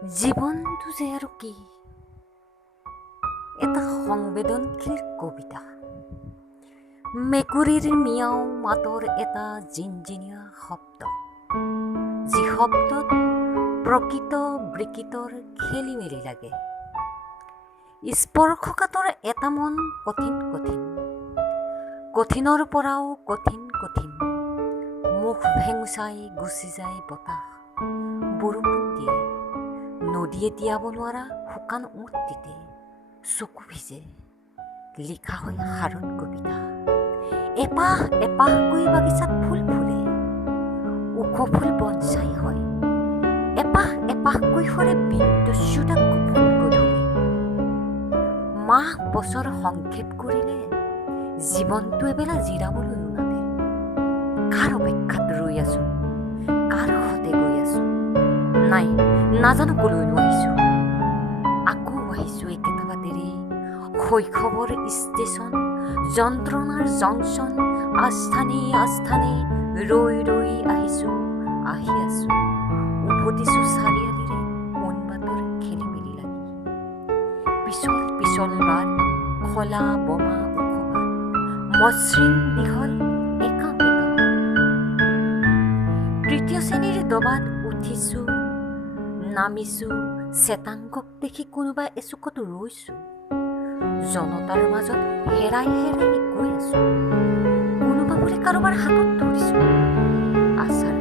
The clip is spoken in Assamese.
জীৱনটো যে আৰু কি এটা সংবেদনশীল কবিতা। মেকুৰীৰ মিয়াও মাতৰ এটা জিনজিনীয়া শব্দ, যি শব্দত প্ৰকৃত বিকৃতৰ খেলি মেলি লাগে। স্পৰ্শকাতৰ এটা মন কঠিন কঠিন, কঠিনৰ পৰাও কঠিন কঠিন। মুখ ভেংচাই গুচি যায় বতাহ, বৰষুণ দিয়ে, নদীয়ে তিয়াব নোৱাৰা শুকান মূৰ্তিতে চকু ভিজে। লিখা হয় সাৰত কবিতা। এপাহ এপাহকৈ বাগিচাত ফুল ফুলে, ওখ ফুল বনচাই হয়। এপাহ এপাহকৈ সৰে বিন্দুচ্যুতা গোপন গধূলি। মাহ বছৰ সংক্ষেপ কৰিলে জীৱনটো এবেলা জিৰাবলৈও নাতে। কাৰ অপেক্ষাত ৰৈ আছো, কাৰ সতে গৈ আছো, নাই নাজানো কলৈনো আহিছো। আকৌ আহিছো একেটা বাটেৰে, শৈশৱৰ ষ্টেচন, যন্ত্ৰণাৰ জংচন, আস্থানে আস্থানে ৰৈ ৰৈ আহিছো, আহি আছো, উভতিছো চাৰিআলিৰে মোন বাটৰ খেলি মেলি লাগি। পিছল পিছল বাট, খলা বমা ওখ বাট, মসৃণ দীঘল একা বেকা বাট। তৃতীয় শ্ৰেণীৰ দবাত উঠিছো নামিছো, শ্বেতাংকক দেখি কোনোবা এচুকত ৰৈছো। জনতাৰ মাজত হেৰাই হেৰাই গৈ আছো, কোনোবা বোলে কাৰোবাৰ হাতত ধৰিছো। আচাৰ